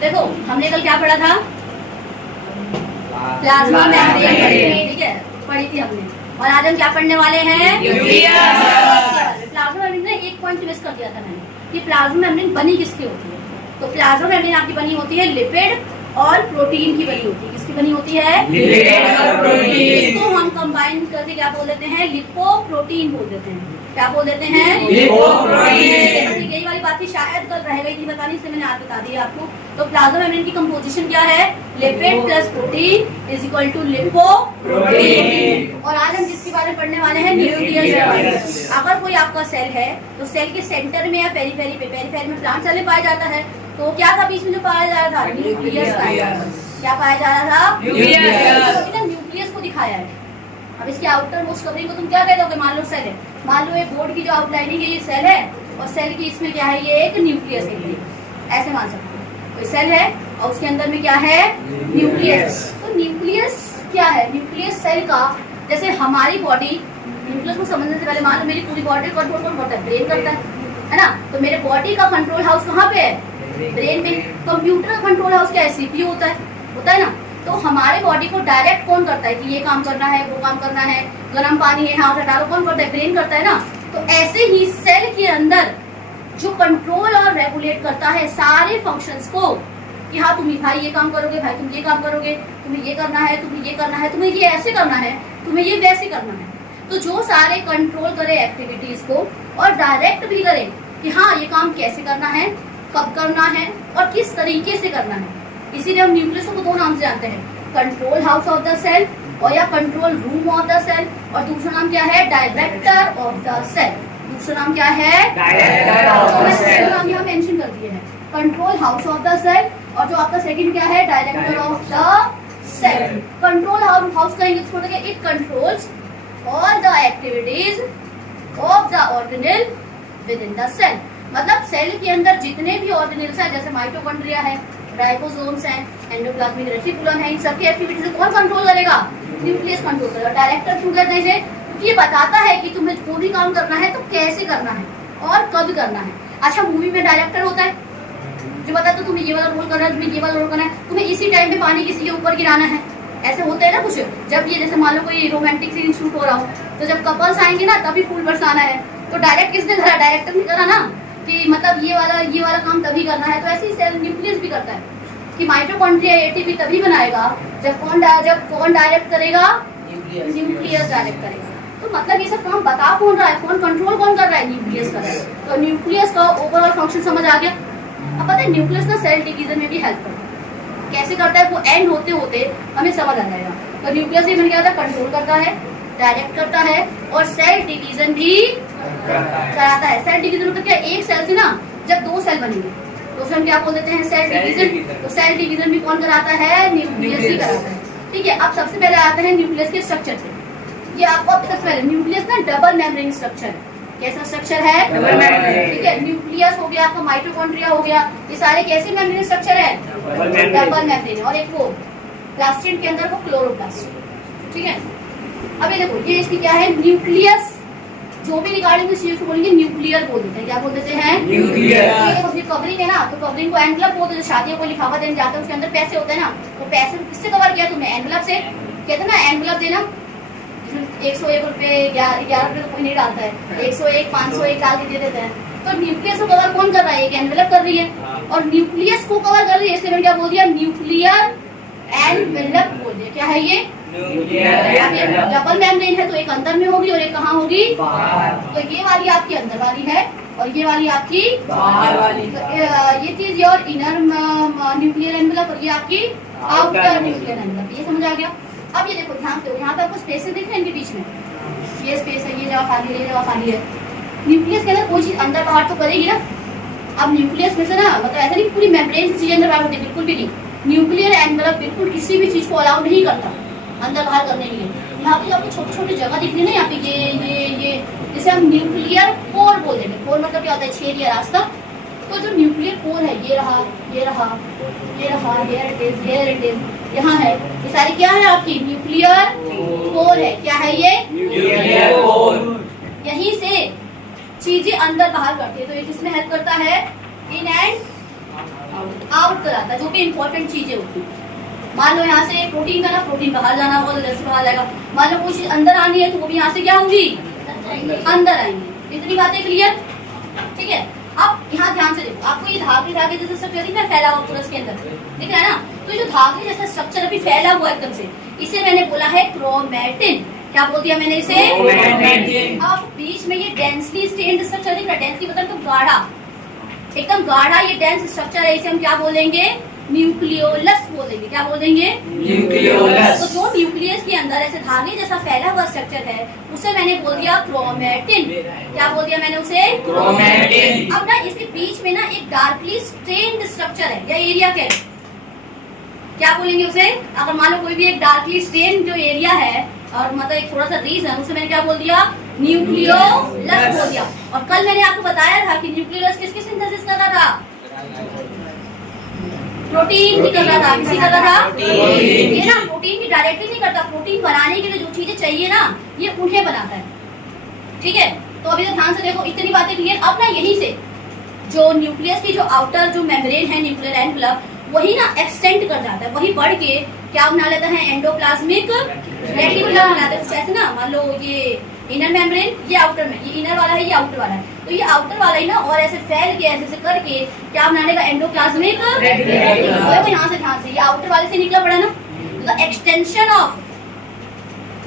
देखो हमने कल क्या पढ़ा था, प्लाज्मा मेम्ब्रेन, ठीक है, पढ़ी थी हमने। और आज हम क्या पढ़ने वाले हैं, प्लाज्मा मेम्ब्रेन। एक पॉइंट मिस कर दिया था मैंने कि प्लाज्मा मेम्ब्रेन बनी किसकी होती है। तो प्लाज्मा मेम्ब्रेन आपकी बनी होती है लिपिड और प्रोटीन की बनी होती है। किसकी बनी होती है, लिपिड और प्रोटीन। इसको हम कंबाइन करके क्या बोल देते हैं, लिपोप्रोटीन बोल देते हैं। क्या बोल देते हैं, लिपोप्रोटीन। यही वाली बात थी, शायद कल रह गई थी बतानी, इसलिए मैंने आज बता दी आपको। तो प्लाज्मा मेम्ब्रेन की कंपोजिशन क्या है, lipid plus protein is equal to lipoprotein. और आज हम जिसके बारे में पढ़ने वाले हैं, न्यूक्लियस। अगर कोई आपका सेल है तो सेल के सेंटर में या पेरीफेरी पे, पेरीफेरी में प्लांट सेल पाया जाता है, तो क्या था बीच में जो पाया जा रहा था, न्यूक्लियस। क्या पाया जा रहा था, न्यूक्लियस को दिखाया है। अब इसके आउटर मोस्ट कवरिंग को तुम क्या कहते हो, मान लो सेल है, मान लो एक बोर्ड की जो आउटलाइनिंग है ये सेल है, और सेल की इसमें क्या है, ये एक न्यूक्लियस है, ऐसे मान सकते हो। तो सेल है और उसके अंदर में क्या है, न्यूक्लियस। तो न्यूक्लियस क्या है, न्यूक्लियस सेल का, जैसे हमारी बॉडी, न्यूक्लियस को समझने से पहले मान लो मेरी पूरी बॉडी कंट्रोल कौन करता है, ब्रेन करता है ना। तो मेरे बॉडी का कंट्रोल हाउस कहाँ पे है, ब्रेन में। कंप्यूटर का कंट्रोल हाउस क्या है, सीपीयू होता है ना। तो हमारे बॉडी को डायरेक्ट कौन करता है कि ये काम करना है, वो काम करना है, गर्म पानी है हाथ हटा लो, कौन करता है, ब्रेन करता है ना। तो ऐसे ही सेल के अंदर जो कंट्रोल और रेगुलेट करता है सारे फंक्शंस को, कि हाँ तुम भाई ये काम करोगे, भाई तुम ये काम करोगे, तुम्हें ये करना है, तुम्हें ये करना है, तुम्हें ये ऐसे करना है, तुम्हें ये वैसे करना है। तो जो सारे कंट्रोल करे एक्टिविटीज को और डायरेक्ट भी करे कि हाँ ये काम कैसे करना है, कब करना है और किस तरीके से करना है। इसीलिए हम न्यूक्लियस को दो नाम से जानते हैं, control house of the cell और या control room of the cell, और दूसरा नाम क्या है, डायरेक्टर ऑफ द सेल। दूसरा नाम क्या है, डायरेक्टर ऑफ द सेल। नाम यहाँ मेंशन कर दिए हैं, control house of the cell, और जो आपका सेकंड क्या है, director of the cell. Control house कहेंगे इसको, it controls all the activities of the organelle with in the cell. मतलब सेल के अंदर जितने भी ऑर्गेनेल्स हैं, जैसे माइटोकॉन्ड्रिया है, राइबोसोम्स हैं, एंडोप्लाज्मिक रेटिकुलम है, इन सबकी एक्टिविटीज को कौन कंट्रोल करेगा, न्यूक्लियस कंट्रोल करेगा। डायरेक्टर क्यों कहते हैं इसे, क्योंकि ये बताता है कि तुम्हें कोई भी काम करना है तो कैसे करना है और कब करना है। अच्छा, मूवी में डायरेक्टर होता है जो बताता है तुम्हें ये वाला रोल करना है, तुम्हें ये वाला रोल करना है, तुम्हें इसी टाइम पे पानी किसी के ऊपर गिराना है, ऐसे होता है ना कुछ। जब ये जैसे मान लो कोई रोमांटिक सीन शूट हो रहा हो, तो जब कपल्स आएंगे ना तभी फूल बरसाना है, तो डायरेक्ट किसने करा, डायरेक्टर ने करा ना, कि मतलब ये वाला काम तभी करना है। तो ऐसे ही सेल न्यूक्लियस भी करता है कि माइटोकॉन्ड्रिया एटीपी तभी बनाएगा जब कौन डायरेक्ट करेगा, न्यूक्लियस डायरेक्ट करेगा। तो मतलब ये सब काम बता कौन रहा है, कौन कंट्रोल कौन कर रहा है, न्यूक्लियस कर रहा है। तो न्यूक्लियस का ओवरऑल फंक्शन समझ आ गया। अब पता है न्यूक्लियस ना सेल डिवीजन में भी हेल्प करता है, कैसे करता है वो एंड होते होते हमें समझ आ जाएगा। तो न्यूक्लियस में क्या होता है, कंट्रोल करता है, डायरेक्ट करता है और सेल डिवीजन भी कराता है। सेल डिवीजन मतलब क्या, एक सेल से ना जब दो सेल बनेंगे तो उसे हम क्या बोल देते हैं, सेल डिवीजन। तो सेल डिवीजन भी कौन कराता है, न्यूक्लियस ही कराता है। ठीक है, अब सबसे पहले आते हैं न्यूक्लियस के स्ट्रक्चर से। ये आपको सबसे पहले न्यूक्लियस ना डबल मेम्ब्रेन स्ट्रक्चर है। कैसा स्ट्रक्चर है, डबल मेम्ब्रेन। ठीक है, न्यूक्लियस हो गया, आपका माइटोकॉन्ड्रिया हो गया, ये सारे कैसे मेम्ब्रेन स्ट्रक्चर है, डबल मेम्ब्रेन। और एक वो प्लास्टिड के अंदर वो क्लोरोप्लास्ट। ठीक है, अब ये देखो, ये इसकी क्या है, न्यूक्लियस। जो भी रिगार्डिंग इस चीज को बोलेंगे न्यूक्लियर बोल देते हैं। क्या बोल देते हैं, न्यूक्लियर। कवरिंग है ना, तो कवरिंग को एनवलप बोलते हैं। शादियों को लिखावा देने जाते हैं, उसके अंदर पैसे होते हैं ना, तो पैसे किससे कवर किया तुमने, एनवलप से। कहते हैं ना एनवलप देना, 101 रुपए 11 रुपए तो कोई नहीं डालता है, 101 501 डाल के दे देते हैं। तो न्यूक्लियस को कवर कौन कर रहा है, एक एनवलप कर रही है, और न्यूक्लियस को कवर कर रही है, इसलिए मैंने क्या बोल दिया, न्यूक्लियर एनवलप बोल दिया। क्या है ये, डबल मेम्ब्रेन है, तो एक अंदर में होगी और एक कहाँ होगी, तो ये वाली आपकी अंदर वाली है और ये वाली आपकी बाहर वाली। तो ये चीज और इनर न्यूक्लियर एनवलप और ये आपकी आउटर न्यूक्लियर एनवलप। ये समझ आ गया। अब ये देखो ध्यान से, यहाँ पे आपको स्पेसेस दिख रहे हैं इनके बीच में, ये स्पेस है, ये जगह खाली है, ये जगह खाली है। न्यूक्लियस के अंदर कोई चीज अंदर बाहर तो करेगी ना। अब न्यूक्लियस में से ना, मतलब ऐसा नहीं पूरी मेम्ब्रेन से चीजें अंदर बाहर होती है, बिल्कुल भी नहीं। न्यूक्लियर एनवलप बिल्कुल किसी भी चीज को अलाउ नहीं करता अंदर बाहर करने के लिए। यहाँ पे आपको छोटी छोटी जगह दिख रही है ना, यहाँ पे ये जैसे हम न्यूक्लियर कोर बोल देंगे। कोर मतलब क्या होता है, छेद या रास्ता। तो जो न्यूक्लियर कोर है, ये रहा, ये रहा, ये रहा, हियर इट इज, यहाँ है, ये सारी क्या है आपकी न्यूक्लियर कोर है। क्या है ये, न्यूक्लियर कोर। यहीं से चीजें अंदर बाहर करती है। तो ये किसमें हेल्प करता है, इन एंड आउट कराता है, जो भी इंपॉर्टेंट चीजें होती हैं। मान लो यहाँ से प्रोटीन का ना, प्रोटीन बाहर जाना होगा तो जैसे बाहर जाएगा। मान लो कोई चीज अंदर आनी है तो वो भी यहाँ से क्या होंगी, अंदर आएंगी। इतनी बातें क्लियर, ठीक है। अब यहाँ ध्यान से देखो, आपको ये धागे धागे जैसा स्ट्रक्चर दिख रहा है फैला हुआ पूरा इसके अंदर, दिख रहा है ना। तो ये जो धागे जैसा स्ट्रक्चर अभी फैला हुआ एकदम से, इसे मैंने बोला है क्रोमैटिन। क्या बोल दिया मैंने इसे, क्रोमैटिन। अब बीच में ये डेंसली स्टेन्ड स्ट्रक्चर दिख रहा है, डेंसली मतलब तो गाढ़ा, एकदम गाढ़ा ये डेंस स्ट्रक्चर है, इसे हम क्या बोलेंगे, न्यूक्लियोलस बोलेंगे। क्या बोलेंगे, न्यूक्लियोलस। तो जो न्यूक्लियस के अंदर ऐसे धागे जैसा फैला हुआ स्ट्रक्चर है उसे मैंने बोल दिया क्रोमैटिन। क्या बोल दिया मैंने उसे, क्रोमैटिन। अब ना इसके बीच में ना एक डार्कली स्टेन्ड स्ट्रक्चर है या एरिया के, क्या बोलेंगे उसे। अगर मान लो कोई भी एक डार्कली स्टेन्ड जो एरिया है और मतलब एक थोड़ा सा रीजन, उसे मैंने क्या बोल दिया, न्यूक्लियोलस बोल दिया। और कल मैंने आपको बताया था कि न्यूक्लियोलस किसकी सिंथेसिस कर रहा था, प्रोटीन की कर रहा था। किसी कर रहा था, ये ना प्रोटीन की डायरेक्टली नहीं करता, प्रोटीन बनाने के लिए जो चीजें चाहिए ना ये उन्हें बनाता है, ठीक है। तो अभी तो ध्यान से देखो, इतनी बातें क्लियर। अब ना यहीं से जो न्यूक्लियस की जो आउटर जो मेम्ब्रेन है न्यूक्लियर एनवलप, वही ना एक्सटेंड कर जाता है, वही बढ़ के क्या बना लेता है, एंडोप्लाज्मिक रेटिकुलम बना देता है। ऐसे ना मान लो ये इनर मेम्ब्रेन, ये आउटर में, ये इनर वाला है, ये आउटर वाला है, तो ये आउटर वाला ही ना और ऐसे फैल के ऐसे करके क्या बना लेगा, एंडोप्लाज्मिक रेटिकुलम। देखो यहाँ से ध्यान से, ये आउटर वाले से निकला पड़ा ना, तो extension of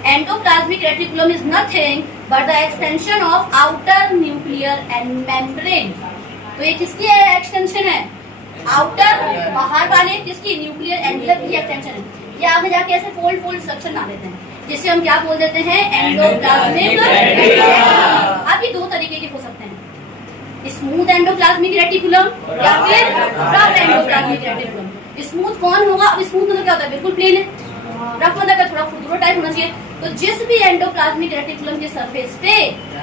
endoplasmic reticulum is nothing but the extension of outer nuclear and membrane. तो ये किसकी एक्सटेंशन है, आउटर बाहर वाले, किसकी, न्यूक्लियर एनवलप की एक्सटेंशन है। ये आगे जाके ऐसे फोल्ड फोल्ड स्ट्रक्चर बना देते हैं, जिसे हम क्या बोल देते हैं, एंडोप्लाज्मिक रेटिकुलम। अब ये दो तरीके के हो सकते हैं, स्मूथ एंडोप्लाज्मिक रेटिकुलम या फिर रफ एंडोप्लाज्मिक रेटिकुलम। स्मूथ कौन होगा, अब स्मूथ मतलब क्या होता है, बिल्कुल प्लेन है। रफ मतलब थोड़ा खुरदुरा टाइप होना चाहिए। तो जिस भी एंडोप्लाज्मिक रेटिकुलम के सरफेस पे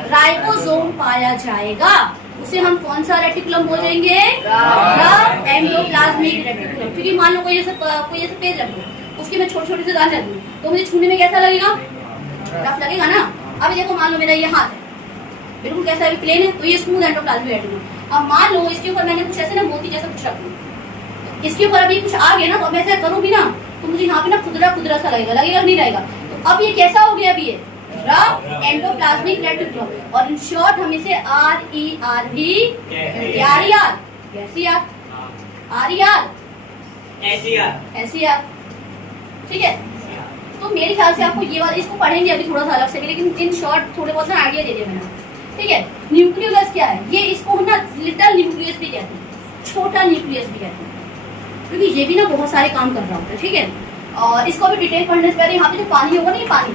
राइबोसोम पाया जाएगा उसे हम कौन सा रेटिकुलम बोलेंगे, रफ एंडोप्लाज्मिक रेटिकुलम। क्योंकि मान लो कोई ऐसे पेज रख दो, उसकी मैं छोटी छोटी सी दाल रख दूं तो मुझे छूने में कैसा लगेगा, रफ लगेगा ना। अभी देखो मान लो मेरा ये हाथ है, बिल्कुल कैसा है, प्लेन है, तो ये स्मूथ एंडोप्लाज्मिक रेटिकुलम। अब मान लो इसके ऊपर मैंने कुछ ऐसे ना मोती जैसा कुछ रख दूं, इसके ऊपर अभी कुछ आ गया ना, तो अब मैं ऐसा करूँ भी ना तो मुझे यहाँ पे ना खुदरा खुदरा सा लगेगा, लगेगा नहीं लगेगा। तो अब ये कैसा हो गया, अभी ये रफ एंडोप्लाज्मिक रेटिकुलम। और इन शॉर्ट हम इसे RER भी, RER, ठीक है। तो मेरे ख्याल से आपको ये वाला, इसको पढ़ेंगे अभी थोड़ा सा अलग से भी, लेकिन इन शॉर्ट थोड़े बहुत ना आइडिया दे दिया मैंने, ठीक है। न्यूक्लियोलस क्या है, ये इसको ना लिटिल न्यूक्लियस भी कहते हैं, छोटा न्यूक्लियस भी कहते हैं, क्योंकि ये भी ना बहुत सारे काम कर रहा होता है, ठीक है। और इसको भी डिटेल पढ़ने से पहले यहाँ पे जो पानी होगा ना, ये पानी,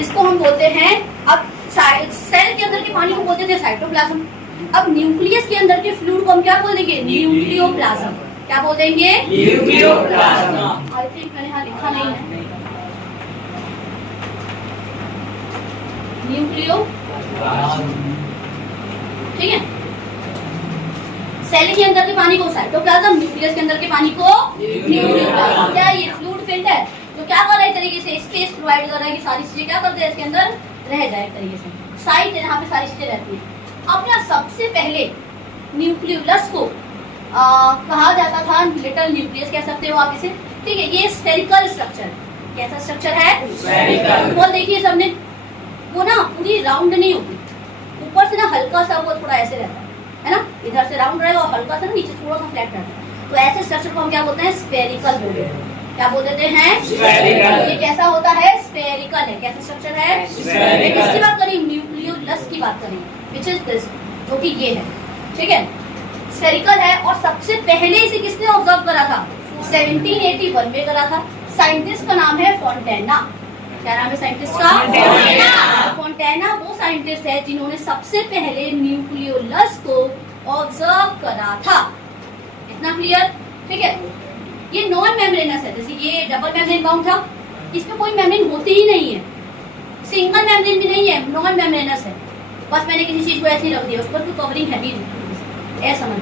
इसको हम बोलते हैं, अब सेल के अंदर के पानी को बोलते थे साइटोप्लाज्म। अब न्यूक्लियस के अंदर के फ्लूइड को हम क्या बोल देंगे, न्यूक्लियोप्लाज्म। क्या बोल देंगे, न्यूक्लियोप्लाज्म। आई थिंक मैंने यहाँ लिखा नहीं है, न्यूक्लियोप्लाज्म, ठीक है। सेल के अंदर के पानी को साइटोप्लाज्म, न्यूक्लियस के अंदर के पानी को न्यूक्लियोप्लाज्म। क्या ये फ्लूइड फिल्ड है जो क्या कर रहा है, एक तरीके से स्पेस प्रोवाइड कर रहा है कि सारी चीजें क्या करते हैं, इसके अंदर रह जाए, एक तरीके से साइट है जहाँ पे सारी चीजें रहती है। अब ना सबसे पहले न्यूक्लियोलस को कहा जाता था लिटिल न्यूक्लियस, कह सकते हो आप इसे, ठीक है। ये स्फेरिकल स्ट्रक्चर, कैसा स्ट्रक्चर है, स्फेरिकल। वो देखिए सबने, वो ना पूरी राउंड नहीं होती, ऊपर से ना हल्का सा वो थोड़ा ऐसे रहता है ना, इधर से राउंड रहेगा और हल्का सा ना नीचे थोड़ा सा फ्लैट रहता है। तो ऐसे स्ट्रक्चर को हम क्या बोलते हैं, स्फेरिकल बोलते हैं। क्या बोल देते हैं, स्फेरिकल। ये कैसा होता है, स्फेरिकल है। कैसा स्ट्रक्चर है, स्फेरिकल। किसकी बात करें, न्यूक्लियोलस की बात करें, व्हिच इज दिस, जो कि ये है, ठीक है, स्फेरिकल है। और सबसे पहले इसे किसने ऑब्जर्व करा था, 1781 में करा था। साइंटिस्ट का नाम है फोंटेना। क्या नाम है साइंटिस्ट का, फोंटेना। वो साइंटिस्ट है जिन्होंने सबसे पहले न्यूक्लियोलस को ऑब्जर्व करा था। इतना क्लियर, ठीक है। ये नॉन मेम्ब्रेनस है, जैसे ये डबल मेम्ब्रेन बाउंड था, इसमें कोई मेम्ब्रेन होती ही नहीं है, सिंगल मेम्ब्रेन भी नहीं है, नॉन मेम्ब्रेनस है। बस मैंने किसी चीज को ऐसे ही रख दिया, उस पर कोई कवरिंग है भी नहीं, ऐसा समझ,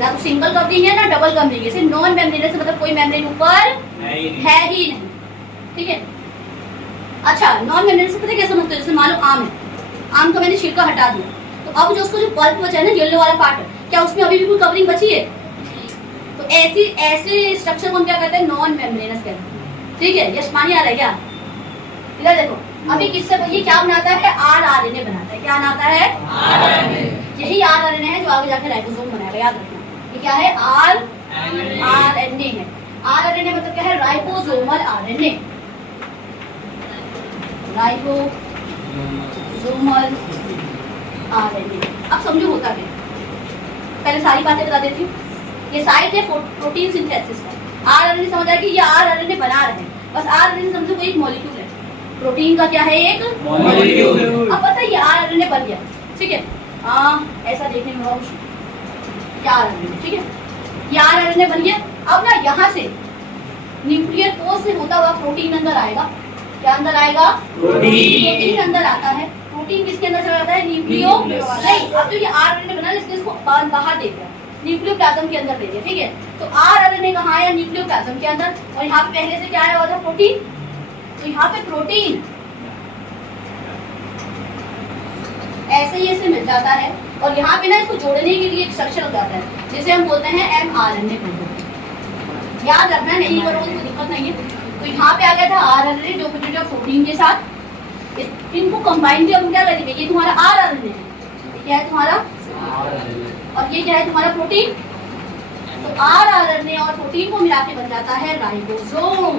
ना तो सिंगल कवरिंग है ना डबल कवरिंग है, सिर्फ नॉन मेम्ब्रेनस मतलब कोई मेम्ब्रेन ऊपर है ही नहीं, ठीक है। अच्छा, नॉन मेम्ब्रेनस से पता क्या समझते हो, जैसे मान लो आम है, आम का मैंने छिलका हटा दिया, तो अब जो उसको जो पल्प बचा है ना, येलो वाला पार्ट, क्या उसमें अभी भी कोई कवरिंग बची है? तो ऐसे स्ट्रक्चर को हम क्या कहते हैं? नॉन मेम्ब्रेनस कहते हैं। ठीक है, यश मानी आ रहा है क्या? इधर देखो, अभी किससे ये क्या बनाता है? आरआरएनए बनाता है। क्या बनाता है? आरआरएनए। यही आरआरएनए है जो आगे जाके राइबोसोम बनाएगा, याद रखना। ये क्या है? आरएनए है। आरआरएनए मतलब क्या है? Ribosomal RNA. Ribosomal RNA. अब समझो होता क्या, पहले सारी बातें बता देती हूँ। ये साइट है प्रोटीन सिंथेसिस का। आरआरएनए समझ आया कि ये आरआरएनए बना रहे हैं, बस आरआरएनए समझो कोई एक मॉलिक्यूल है, प्रोटीन का क्या है? एक मॉलिक्यूल। अब पता है ये आरआरएनए बन गया, ठीक है? ऐसा देखने में बहुत क्या आरआरएनए, ठीक है? ये आरआरएनए बन गया। अब ना यहाँ से न्यूक्लियर पोर से होता हुआ प्रोटीन अंदर आएगा। क्या अंदर आएगा? प्रोटीन अंदर आता है। प्रोटीन किसके अंदर चला जाता है? न्यूक्लियो नहीं। अब जो ये आरएनए बना इसलिए इसको बाहर दे दिया, न्यूक्लियोप्लाज्म के अंदर दे दिया, ठीक है? तो आरएनए कहाँ है? न्यूक्लियोप्लाज्म के अंदर। और यहाँ पे पहले से क्या आया हुआ था? प्रोटीन। तो यहाँ पे प्रोटीन ऐसे ही ऐसे मिल जाता है और यहाँ पे ना इसको जोड़ने के लिए एक स्ट्रक्चर हो जाता है जिसे हम बोलते हैं एमआरएनए। याद रखना, नहीं करोगे तो दिक्कत नहीं है। तो यहाँ पे आ गया था आरएनए जो प्रोटीन के साथ, इनको कंबाइन किया, हम क्या करेंगे? ये तुम्हारा आरएनए है, क्या है तुम्हारा? और ये क्या है? तुम्हारा प्रोटीन। तो आरएनए और प्रोटीन को मिला के बन जाता है राइबोसोम।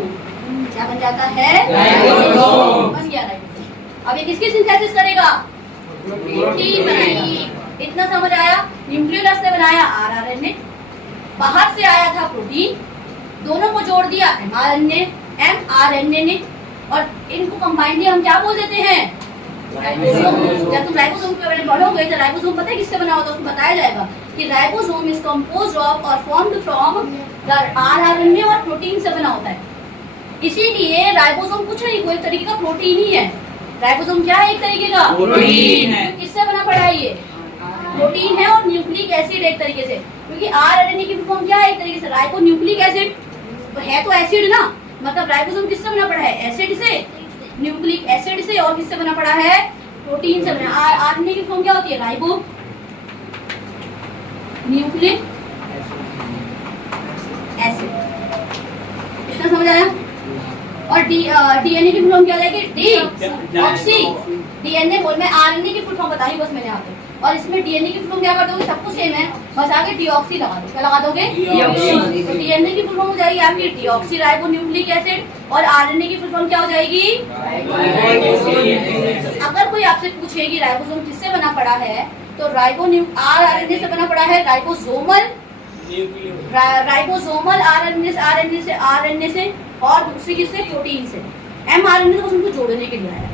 क्या बन जाता है? राइबोसोम। बन गया राइबोसोम। अब ये किसकी सिंथेसिस करेगा? प्रोटीन बनाएगा। इतना समझ आया? न्यूक्लियोलस ने बनाया आरआरएनए, बाहर से आया था प्रोटीन, दोनों को जोड़ दिया एमआरएनए ने, और इनको कंबाइन किया हम क्या बोल देते हैं? राइबोसोम। जब तुम राइबोसोम के बारे में पढ़ोगे तो राइबोसोम पता है किससे बना होता है? उसमें बताया जाएगा कि राइबोसोम इज कंपोज्ड ऑफ और फॉर्म्ड फ्रॉम आरआरएनए और प्रोटीन से बना होता है। इसीलिए राइबोसोम कुछ नहीं, कोई तरीके का प्रोटीन ही है। राइबोसोम क्या है? एक तरीके का प्रोटीन है। किससे बना पड़ा है? ये प्रोटीन है और न्यूक्लिक एसिड एक तरीके से, क्योंकि आरएनए की फॉर्म क्या है? एक तरीके से राइबो न्यूक्लिक एसिड है, तो एसिड ना, मतलब राइबोसोम किससे बना पड़ा है? एसिड से, न्यूक्लिक एसिड से। और किससे बना पड़ा है? प्रोटीन से बना। आरएनए की फॉर्म क्या होती है? Ribo nucleic acid. इतना समझ आया? और डीएनए की फुल फॉर्म क्या रहेगी? डीऑक्सी। डीएनए बोल, मैं आरएनए की फुल फॉर्म बताई बस मैंने यहाँ पे, और इसमें डीएनए की फुल फॉर्म क्या कर दोगे? सब कुछ सेम है, बस आगे डीऑक्सी लगा दो। क्या लगा दोगे? डीऑक्सी। तो डीएनए की फुल फॉर्म हो जाएगी आपकी डीऑक्सी राइबो न्यूक्लिक एसिड, और आरएनए की फुल फॉर्म क्या हो जाएगी? अगर कोई आपसे पूछे कि राइबोसोम किससे बना पड़ा है, तो आरएनए से बना पड़ा है राइबोसोमल आरएनए से, और दूसरी किससे? प्रोटीन से। एमआरएनए तो उनको जोड़ने के लिए आया।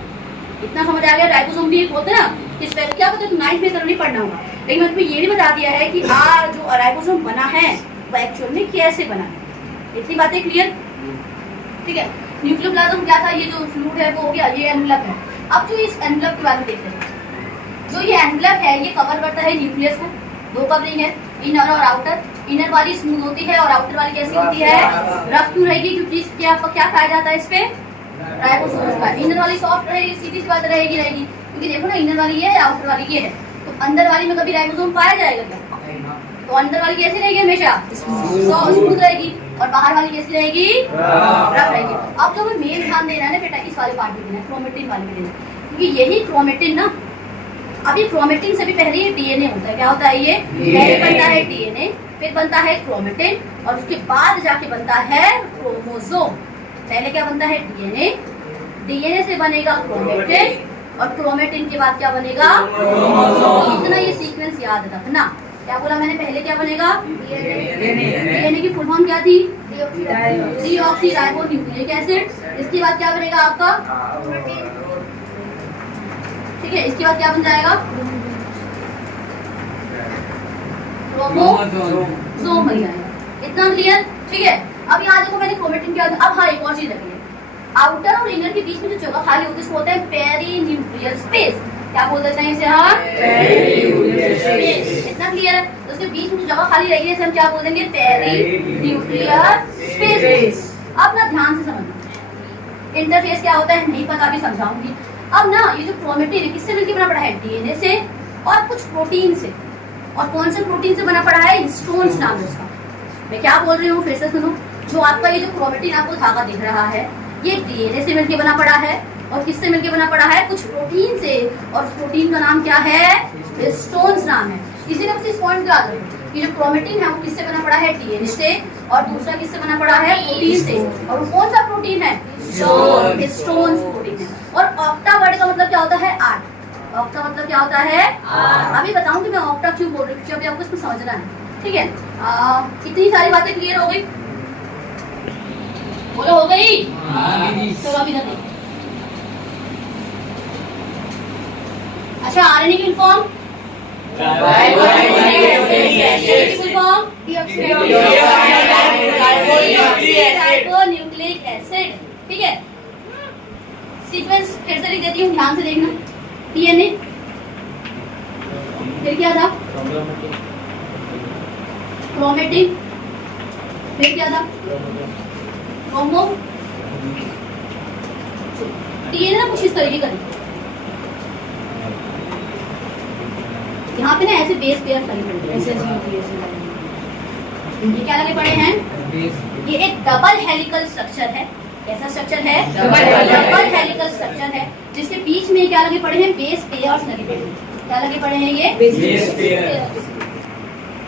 इतना समझ आ गया? राइबोसोम भी एक होता है ना, इस पर क्या पता, तुम 9th में नहीं पढ़ना होगा, लेकिन मैं ये भी बता दिया है कि जो राइबोसोम बना है वो एक्चुअल में कैसे बना है। इतनी बातें क्लियर? ठीक है। न्यूक्लियोप्लाज्म क्या था? ये जो फ्लूइड है वो हो गया, ये एनवलप है। अब जो इस एनवलप के बारे में देखते हैं, जो ये एनवलप है ये कवर करता है न्यूक्लियस को। दो कवरिंग है, इनर और आउटर। इनर वाली स्मूथ होती है और आउटर वाली कैसी होती है? रफ क्यों रहेगी? क्योंकि इसके आपको क्या पाया जाता है? इस पे राइबोसोम का। इनर वाली सॉफ्ट रहेगी, सीधी सी बात रहेगी, क्योंकि देखो ना, इनर वाली ये है, आउटर वाली ये है। तो अंदर वाली में कभी राइबोसोम पाया जाएगा क्या? तो अंदर वाली कैसी रहेगी? हमेशा स्मूथ रहेगी, और बाहर वाली कैसी रहेगी? रफ रहेगी। अब जो हमें मेन ध्यान देना है ना बेटा, इस वाले पार्ट में देना है, क्रोमेटिन वाले में देना है, क्योंकि यही क्रोमेटिन ना, अभी क्रोमेटिन से भी पहले ये डीएनए होता है। क्या होता है? ये पहले बनता है डीएनए, फिर बनता है क्रोमेटिन, और उसके बाद जाके बनता है क्रोमोसोम। पहले क्या बनता है? डीएनए, डीएनए से बनेगा क्रोमेटिन, और क्रोमेटिन के बाद क्या बनेगा? क्रोमोसोम। इतना ये सीक्वेंस याद रखना। क्या बोला मैंने? पहले क्या बनेगा? डीएनए की फुल फॉर्म क्या थी? Deoxyribo nucleic acid. इसके बाद क्या बनेगा आपका? ठीक है, इसके बाद क्या बन जाएगा? क्रोमोसोम बन जाएगा। इतना क्लियर? ठीक है। अब यहाँ देखो मैंने क्रोमेटिन क्या, अब हाँ एक और चीज रखी है, आउटर और इनर के बीच में जो जगह खाली होती है उसको बोलते हैं पेरीन्यूक्लियर स्पेस। क्या बोल देते हैं इसे? हाँ, पेरीन्यूक्लियर स्पेस। इतना क्लियर है? तो उसके बीच में जो जगह खाली रहेगी इसे हम क्या बोल देंगे? Perinuclear space. अब ना ध्यान से समझना, इंटरफेस क्या होता है नहीं पता, अभी समझाऊंगी। अब ना ये जो क्रोमेटिन है किससे मिलकर बना पड़ा है? डीएनए से और कुछ प्रोटीन से। और कौन से प्रोटीन से बना पड़ा है? हिस्टोन्स नाम है उसका। मैं क्या बोल रही हूँ फिर से सुनो। जो आपका ये जो क्रोमेटिन आपको धागा दिख रहा है, ये डीएनए से मिलकर बना पड़ा है। और किससे मिलकर बना पड़ा है? कुछ प्रोटीन से। और उस प्रोटीन का नाम क्या है? हिस्टोन्स नाम है। इसी तरह से इस पॉइंट को याद रखो कि जो क्रोमेटिन है वो किससे बना पड़ा है? डीएनए से। और दूसरा किससे बना पड़ा है? प्रोटीन से। और वो कौन सा प्रोटीन है? हिस्टोन्स प्रोटीन है। और ऑक्टा वर्ड का मतलब क्या होता है? 8। ऑक्टा मतलब क्या होता है? अभी बताऊंगी मैं ऑक्टा क्यों बोल रही हूँ, अभी आपको इसको समझना है, ठीक है। इतनी सारी बातें क्लियर हो गई? बोलो हो गई? चलो अभी देखो। अच्छा, आरएनए की फुल फॉर्म? राइबोन्यूक्लिक एसिड, ठीक है। सीक्वेंस फिर से लिख देती हूँ, ध्यान से देखना। डीएनए, फिर क्या था? क्रोमेटिन, फिर क्या था? क्रोमो। डीएनए ना कुछ इस तरीके का यहाँ पे ना ऐसे बेस पेयर लगे पड़े हैं, ऐसे ये क्या लगे पड़े हैं? ये एक डबल हेलिकल स्ट्रक्चर है। कैसा स्ट्रक्चर है? डबल हेलिकल स्ट्रक्चर है, जिसके बीच में क्या लगे पड़े हैं? बेस पेयर्स लगे पड़े हैं। क्या लगे पड़े हैं? ये बेस पेयर।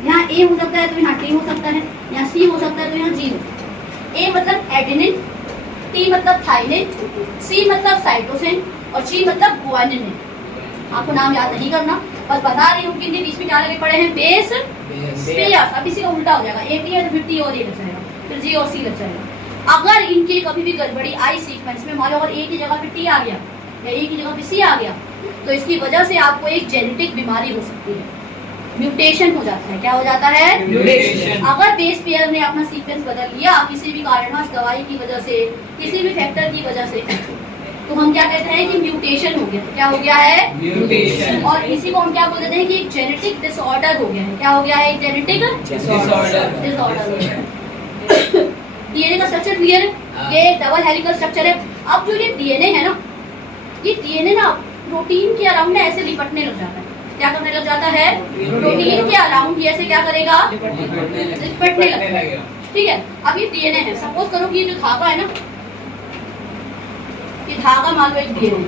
यहाँ ए हो सकता है तो यहाँ टी हो सकता है, यहाँ सी हो सकता है तो यहाँ जी हो सकता है। ए मतलब एडेनिन, टी मतलब थाइमिन, सी मतलब साइटोसिन और जी मतलब गुआनिन। आपको नाम याद नहीं करना, बस बता रही हूँ कि इनके बीच में क्या लगे पड़े हैं? Base pairs. अब इसी का उल्टा हो जाएगा, ए टी है तो फिर टी और ए लग जाएगा, फिर जी और सी लग जाएगा। अगर इनके कभी भी गड़बड़ी आई सीक्वेंस में, मान लो अगर ए की जगह पे टी आ गया या ए की जगह पे सी आ गया, तो इसकी वजह से आपको एक जेनेटिक बीमारी हो सकती है, म्यूटेशन हो जाता है। क्या हो जाता है? म्यूटेशन। अगर बेस पेयर ने अपना सीक्वेंस बदल लिया किसी भी कारणवश, दवाई की वजह से, किसी भी फैक्टर की वजह से, तो हम क्या कहते हैं कि म्यूटेशन हो गया। क्या हो गया है? म्यूटेशन। और इसी को हम क्या बोल देते हैं कि एक जेनेटिक डिसऑर्डर हो गया है। क्या हो गया है? एक जेनेटिक डिसऑर्डर। डीएनए का स्ट्रक्चर क्लियर है? ये डबल हेलिकल स्ट्रक्चर है। अब जो ये डीएनए है ना, ये डीएनए ना प्रोटीन के अराउंड ऐसे लिपटने लग जाता है। क्या करने लग जाता है? प्रोटीन के अराउंड ये ऐसे क्या करेगा? लिपटने लगेगा, ठीक है। अब ये डीएनए है, सपोज करो कि ये जो धागा है ना, ये धागा मान लो एक डीएनए।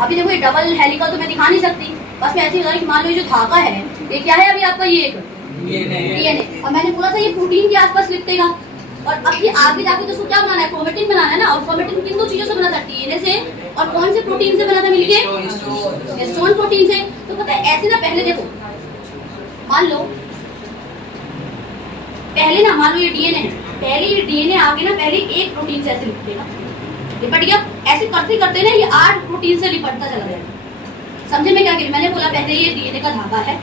अभी देखो ये डबल हेलिकल तो मैं दिखा नहीं सकती, बस मैं ऐसे ही कि मान लो ये जो धागा है ये क्या है? अभी आपका ये डीएनए, और मैंने बोला था ये प्रोटीन के आसपास लिपटेगा। और अब ये आगे जाके तो उसको क्या बनाना है? क्रोमेटिन बनाना है ना। और क्रोमेटिन किन दो चीजों से बना था? डीएनए से। और कौन से प्रोटीन से बना था मिलके? हिस्टोन प्रोटीन से। तो पता है ऐसे ना, पहले देखो, मान लो पहले ना, मान लो ये डीएनए है, पहले ये डीएनए आगे ना पहले एक प्रोटीन से ऐसे लिपटेगा, लिपट गया। ऐसे करते करते ना ये 8 प्रोटीन से लिपटता चला जाएगा। समझे मैं क्या कह रही? मैंने बोला पहले ये डीएनए का धागा है,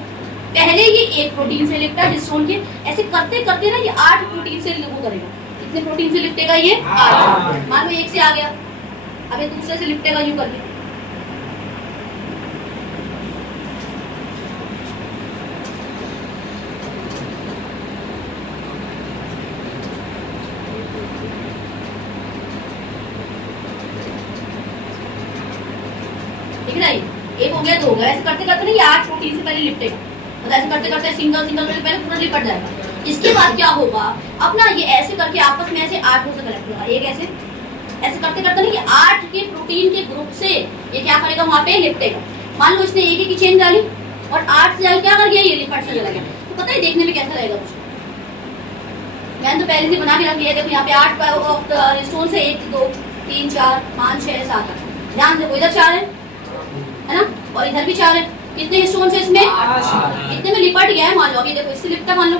पहले ये एक प्रोटीन से लिपटा हिस्टोन के, ऐसे करते करते ना ये 8 प्रोटीन से लिपो करेगा। कितने प्रोटीन से लिपटेगा ये? 8। मान लो एक से आ गया, अब ये दूसरे से लिपटेगा यूं करके। ठीक है, एक हो गया, 2 हो गया। ऐसे करते करते ना ये 8 प्रोटीन से पहले लिपटेगा, मतलब ऐसे करते करते सिंगल सिंगल करके पहले पूरा लिपट जाएगा। इसके बाद क्या होगा? अपना ये ऐसे करके आपस में ऐसे 8 से कलेक्ट होगा। एक ऐसे ऐसे करते करते ना ये 8 के प्रोटीन के ग्रुप से ये क्या करेगा? वहां पे लिपटेगा। मान लो इसने एक की चेन डाली और 8 से क्या कर गया? ये लिपट से चला गया। तो पता है देखने में कैसा लगेगा? मैंने तो पहले से बना के रख लिया। देखो यहाँ पे 8 स्टोन से 1 2 3 4 5 6 7 8। ध्यान देखो, इधर 4 है ना, और इधर भी 4 है। कितने स्टोन से इसमें? कितने में लिपट गया है? मान लो अभी देखो, इससे लिपटा, मान लो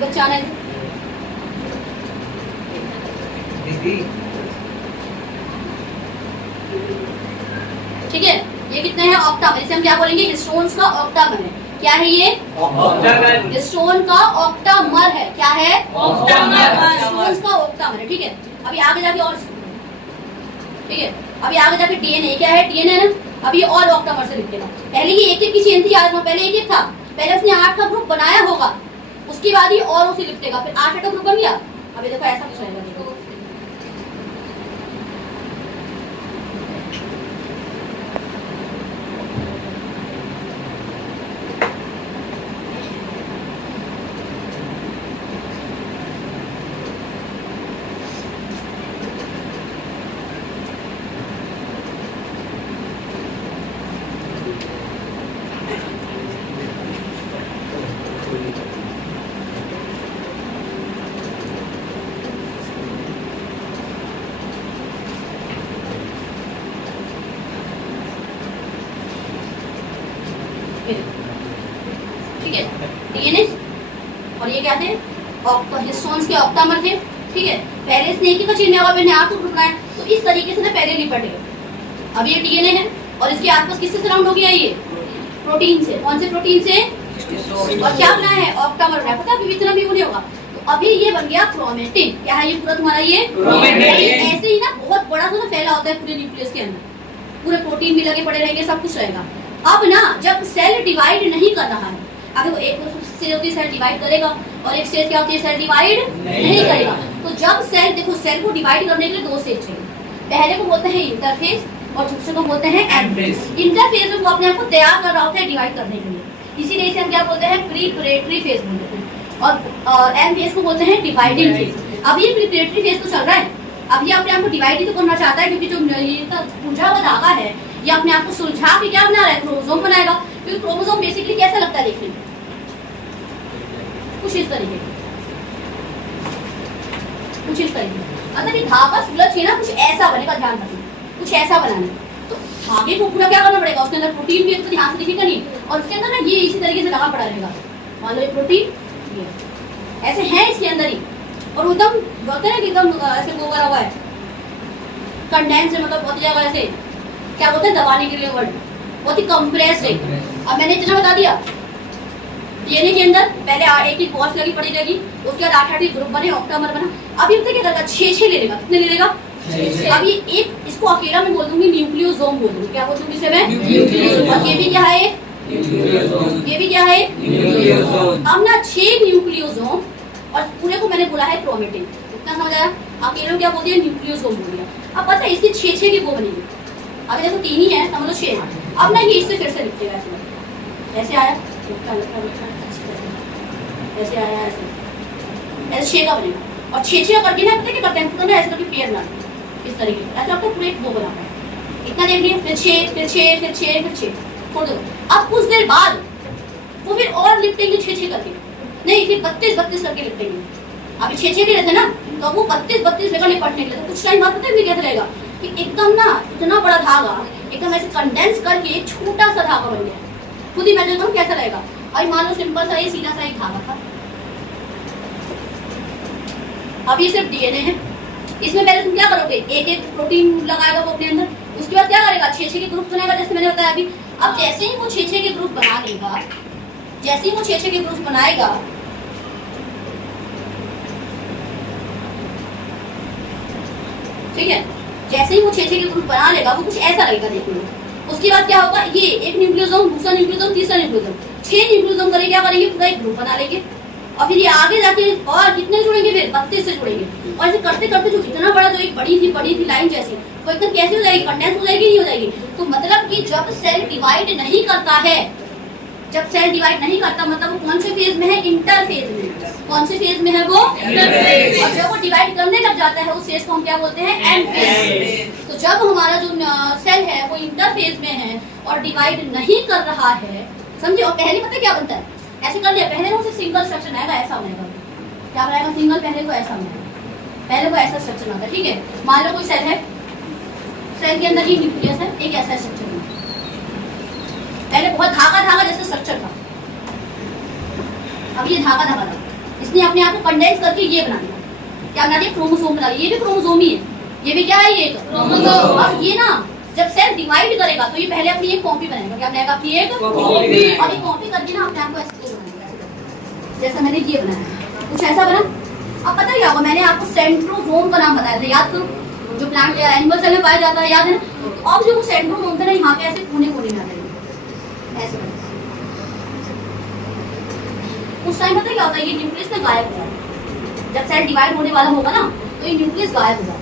बच्चा है, ठीक है। ये कितने हैं? ऑक्टामर। इसे हम क्या बोलेंगे? हिस्टोन्स का ऑक्टामर है। क्या है ये? ऑक्टामर। हिस्टोन का ऑक्टामर है। क्या है? ऑक्टामर। हिस्टोन्स का ऑक्टामर है, ठीक है। अभी आगे जाके और, ठीक है, अभी आगे जाके डीएनए क्या है? डीएनए ना, अभी और ऑक्टामर से लिखेगा। पहले ये एक एक की चेन थी, याद रखो, पहले एक एक था, पहले उसने 8 का ग्रुप बनाया होगा, उस उसके बाद ही और उसे लिपटेगा, फिर 8 एटम ग्रुप बन गया। अभी देखो ऐसा कुछ रहेगा, देखो ठीक है। डीएनए और ये क्या थे, हिस्टोन्स के ऑक्टामर थे। ठीक है, पहले इसने एक ही चीज में अगर मैंने आपको ग्रुप बनाया तो इस तरीके से ना पहले लिपट गए। अब ये डीएनए है और इसके आसपास किससे सराउंड हो गया, ये प्रोटीन से। कौन से प्रोटीन से, और क्या बनाया है, ऑक्टामर बनाया। पता है इतना भी नहीं होगा। तो अभी ये बन गया क्रोमेटिन। क्या है ये पूरा तुम्हारा, ये ऐसे ही ना बहुत बड़ा सा ना फैला होता है पूरे न्यूक्लियस के अंदर, पूरे प्रोटीन भी लगे पड़े रहेंगे, सब कुछ रहेगा। अब ना जब सेल डिवाइड नहीं कर रहा है, अगर वो एक स्टेज होती है सेल डिवाइड करेगा और एक स्टेज क्या होती है, सेल डिवाइड नहीं करेगा। तो जब सेल, देखो सेल को डिवाइड करने के लिए 2 स्टेज चाहिए। पहले को बोलते हैं इंटरफेस और दूसरे को बोलते हैं एनाफेज। इंटरफेज में वो अपने आप को तैयार कर रहा होता है डिवाइड करने के लिए, इसीलिए इसे हम क्या बोलते हैं, प्रीपरेटरी फेज बोलते हैं। और एनाफेज को बोलते हैं डिवाइडिंग फेज। अब ये प्रीपरेटरी फेज तो चल रहा है, अब ये अपने आप को डिवाइड ही तो करना चाहता है, क्योंकि जो ये पूछा हुआ धागा है ये अपने आप को सुलझा के क्या बना रहा है, क्रोमोसोम बनाएगा। क्योंकि क्रोमोसोम बेसिकली कैसा लगता है देखने में, कुछ इस तरीके, कुछ इस तरीके। मतलब ये धागा सुलझ के ना कुछ ऐसा बनेगा, ध्यान रखना, कुछ ऐसा बनाना है। तो धागे को पूरा क्या करना पड़ेगा, उसके अंदर प्रोटीन भी है तो ध्यान से दिखेगा नहीं, और उसके अंदर ना ये इसी तरीके से लगा पड़ा रहेगा। मान लो ये प्रोटीन ये ऐसे है इसके अंदर ही, और एकदम बोलते हैं कि एकदम ऐसे वो करा हुआ है, कंडेंस है, मतलब बहुत ज्यादा ऐसे क्या बोलते हैं दबाने के लिए वर्ड, बहुत ही कंप्रेस्ड है। अब मैंने इतना बता दिया, डीएनए के अंदर पहले एक कॉस्ट लगी पड़ी रहेगी, उसके बाद 8 ग्रुप बने, ऑक्टामर बना। अब ये क्या करेगा, 6 ले लेगा। कितने ले लेगा, 6। अब ये एक, इसको अकेला मैं बोल दूंगी न्यूक्लियोसोम बोल दूंगी। क्या बोल दूंगी इसे मैं, न्यूक्लियोसोम। और ये भी क्या है, ये भी क्या है, न्यूक्लियोसोम। अब ना 6 न्यूक्लियोसोम और पूरे को मैंने बोला है क्रोमेटिन। इतना समझ आया, अकेले क्या बोल दिया, न्यूक्लियोसोम बोल दिया। अब पता है इसकी 6 की वो बनेगी। अभी देखो 3 ही है, समझ लो 6। अब ना ये इससे फिर से लिखते हैं, ऐसे आया, ऐसे आया, ऐसे 6 का बनेगा। और 6 करके ना पता क्या करते हैं, पूरा ऐसे करके पेयर बना इस तरीके से, ऐसा आपको पूरे एक वो बनाना है। इतना देख लिया, फिर 6, फिर 6, फिर 6, फिर 6 छोड़ दो। अब कुछ देर बाद वो फिर और लिपटेंगे 6 करके, नहीं फिर 32 करके लिपटेंगे। अभी 6 भी रहते ना, तो वो 32 जगह लिपटने के लिए कुछ टाइम बाद पता है कैसे रहेगा कि एकदम ना इतना बड़ा धागा एकदम ऐसे कंडेंस करके एक छोटा सा धागा बन गया। खुद ही इमेजिन करो कैसा रहेगा। और मान लो सिंपल सा ये सीधा सा एक धागा था, अब ये सिर्फ डीएनए है। इसमें पहले तुम क्या करोगे, एक प्रोटीन लगाएगा वो अपने अंदर, उसके बाद क्या करेगा, 6 के ग्रुप बनाएगा, जैसे मैंने बताया अभी। अब जैसे ही वो 6 के ग्रुप बना लेगा, जैसे ही वो 6 के ग्रुप बनाएगा, ठीक है, जैसे ही वो 6 के ग्रुप बना लेगा वो कुछ ऐसा लगेगा देखने में। उसके बाद क्या होगा, ये एक न्यूक्लियोसोम, दूसरा न्यूक्लियोसोम, तीसरा न्यूक्लियोसोम, 6 न्यूक्लियोसोम करेंगे, क्या करेंगे, पूरा एक ग्रुप बना लेंगे। और फिर ये आगे जाके और कितने जुड़ेंगे, फिर 32 से जुड़ेंगे। और ऐसे करते करते जो इतना बड़ा, जो एक बड़ी थी लाइन जैसी, वो एकदम कैसे हो जाएगी, कंडेंस हो जाएगी, नहीं हो जाएगी। तो मतलब कि जब सेल डिवाइड नहीं करता है, जब सेल डिवाइड नहीं करता मतलब वो कौन से फेज में है, इंटरफेज में। कौन से फेज में है वो, इंटरफेज। और जब वो डिवाइड करने लग जाता है उस फेज को हम क्या बोलते हैं, एनाफेज। तो जब हमारा जो सेल है वो इंटरफेज में है और डिवाइड नहीं कर रहा है, समझे। और पहले पता क्या बनता है, ऐसे कर लिया, पहले वो सिंगल स्ट्रक्चर आएगा, ऐसा बनेगा, क्या बनाएगा, सिंगल, पहले को ऐसा बनेगा, पहले को ऐसा स्ट्रक्चर आता है। ठीक है, मान लो कोई सेल है, सेल के अंदर ये न्यूक्लियस है, एक ऐसा स्ट्रक्चर है, पहले बहुत धागा जैसा स्ट्रक्चर था, अब ये धागा था, इसने अपने आप को कंडेंस करके ये बना दिया, क्या बना दिया, क्रोमोसोम बना दिया। ये भी क्रोमोसोम ही है, ये भी क्या है, ये क्रोमोसोम। अब ये ना जब सेल डिवाइड करेगा तो ये पहले अपनी एक कॉपी बनाएगा, क्या बनाएगा, अपनी एक कॉपी। और ये कॉपी करके ना अपने आप को ऐसे बनाएगा, जैसा मैंने ये बनाया, कुछ ऐसा बना। अब पता क्या होगा, मैंने आपको सेंट्रोसोम का नाम बताया था, याद करो, जो प्लांट या एनिमल सेल में पाया जाता है, याद है ना। तो अब जो सेंट्रोसोम था ना, यहाँ पे ऐसे कोने में आ जाएंगे, ऐसे उस टाइम पता है क्या होता है, ये न्यूक्लियस में गायब हो जाएगा। जब सेल डिवाइड होने वाला होगा ना तो ये न्यूक्लियस गायब हो जाएगा,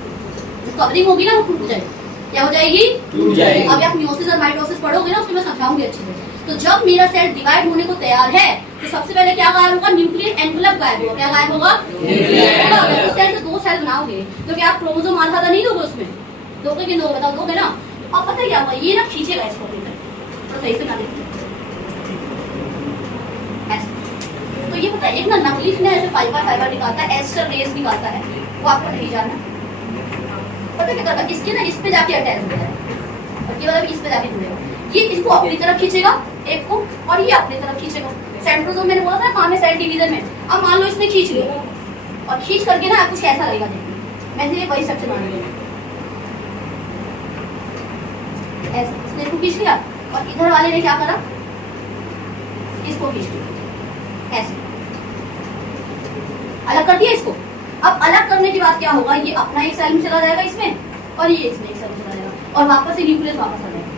जो कवरिंग होगी ना वो टूट जाएगी। क्या हो जाएगी? टूट जाएगी। अब आप मियोसिस और माइटोसिस पढ़ोगे ना, उसमें मैं समझाऊंगी अच्छे से। तो जब मेरा सेल डिवाइड होने को तैयार है तो सबसे पहले क्या गायब होगा? न्यूक्लियर एनवेलप गायब होगा। क्या गायब होगा? तो सेल से दो सेल बनाओगे तो क्या आप क्रोमोसोम आधा नहीं दोगे उसमें? दोगे कि नो? बताओ दोगे ना। अब पता है क्या होगा, ये ना खींचेगा इसको अपनी तरफ। तो सही से ना देखो ऐसे। तो ये पता है एक ना नकली में ऐसे फाइबर निकालता है, एस्टर रेस निकालता है, वो आपको नहीं जानना। पता क्या करता है, इसके ना इस पे जाके अटैच हो जाएगा और ये वाला भी इस पे जाके जुड़ेगा। ये इसको अपनी तरफ खींचेगा एक को और ये अपनी तरफ खींचेगा। सेंट्रोसोम मैंने बोला था काम है सेल डिवीजन में। अब मान लो इसने खींच लिया और खींच करके ना कुछ ऐसा लगेगा, देखिए मैं ये वही स्ट्रक्चर मान लिया ऐसा। इसने इसको खींच लिया और इधर वाले ने क्या करा, इसको खींच लिया ऐसे, अलग कर दिया इसको। अब अलग करने के बाद क्या होगा, ये अपना एक सेल में चला जाएगा इसमें और ये इसमें एक सेल में चला जाएगा और वापस से न्यूक्लियस वापस आ जाएगा।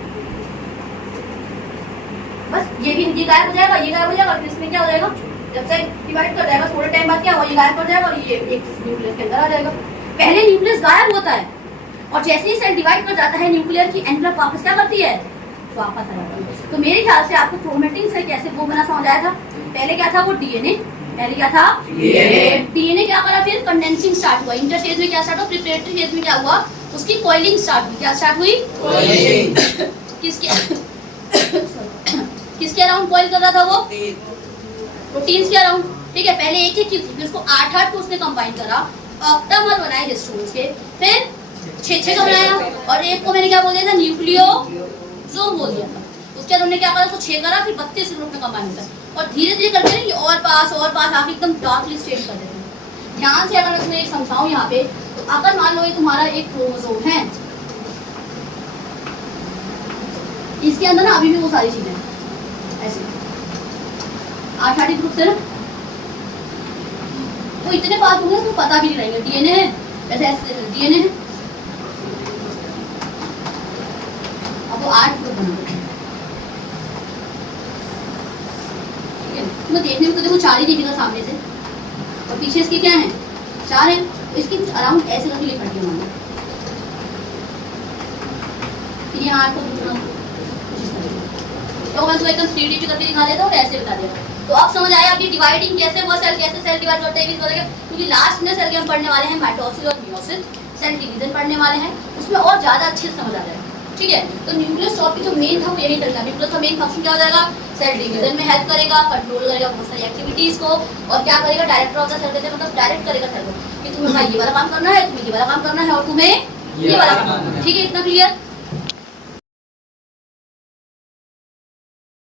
बस ये भी ये गायब हो जाएगा, ये गायब हो जाएगा, फिर इसमें क्या हो जाएगा, जब से डिवाइड कर जाएगा थोड़े टाइम बाद क्या होगा, ये गायब कर जाएगा और ये एक न्यूक्लियस के अंदर आ जाएगा। पहले न्यूक्लियस गायब होता है और जैसे ही सेल डिवाइड कर जाता है न्यूक्लियर की एनवेलप वापस क्या करती है, वापस आ जाती है। तो मेरे ख्याल से आपको क्रोमेटिन से कैसे वो बना समझ आया था। पहले क्या था वो डीएनए, पहले क्या था डीएनए क्या करा, फिर कंडेंसिंग स्टार्ट हुआ, इंटरफेज में क्या स्टार्ट हुआ, प्रिपरेटरी फेज में क्या हुआ, उसकी कॉइलिंग स्टार्ट हुई। क्या स्टार्ट हुई? किसके किसके अराउंड कॉइल कर रहा था वो? प्रोटीन्स के अराउंड। ठीक है, पहले एक एक फिर उसको 8-8 को उसने कंबाइन करा, ऑक्टामर बनाए हिस्टोन्स के, फिर 6-6 का बनाया और एक को मैंने क्या बोल दिया था, न्यूक्लियोसोम बोल दिया था। उसके बाद उन्होंने क्या करा, उसको 6 करा, फिर 32 ग्रुप में कंबाइन होता है और धीरे धीरे करके ना ये और पास आके एकदम डार्कली स्टेट कर देते हैं। ध्यान से अगर मैं तुम्हें एक समझाऊं यहाँ पे, तो अगर मान लो ये तुम्हारा एक क्रोमोसोम है, इसके अंदर ना अभी भी वो सारी चीजें ऐसे 8-8 ग्रुप से ना वो इतने पास होंगे तो पता भी नहीं रहेगा डीएनए है, ऐसे ऐसे डीएनए है। अब वो 8 ग्रुप बना, ठीक है। तुम्हें देखने में तो देखो 4 ही दिखेगा सामने से और पीछे इसके क्या है, 4 है। तो इसकी कुछ अराउंड ऐसे करके लिख रखी है, फिर यहाँ 8 को तो मैं एकदम 3D करके दिखा देता हूँ और ऐसे बता देता। तो अब समझ आया आपकी डिवाइडिंग कैसे, वो सेल कैसे सेल डिवाइड करते हैं क्योंकि लास्ट में सेल के हम पढ़ने वाले हैं माइटोसिस और मियोसिस, सेल डिवीजन पढ़ने वाले हैं, उसमें और ज्यादा अच्छे से समझ आ जाएगा। ठीक है, तो न्यूक्लियस टॉपिक जो मेन था वो यही तरीका। न्यूक्लियस का मेन फंक्शन क्या हो जाएगा, सेल डिवीजन में हेल्प करेगा, कंट्रोल करेगा बहुत सारी एक्टिविटीज को और क्या करेगा, डायरेक्टर ऑफ द सेल देते मतलब डायरेक्ट करेगा सेल को कि तुम्हें ये वाला काम करना है, तुम्हें ये वाला काम करना है और तुम्हें ये वाला काम करना है। ठीक है, इतना क्लियर।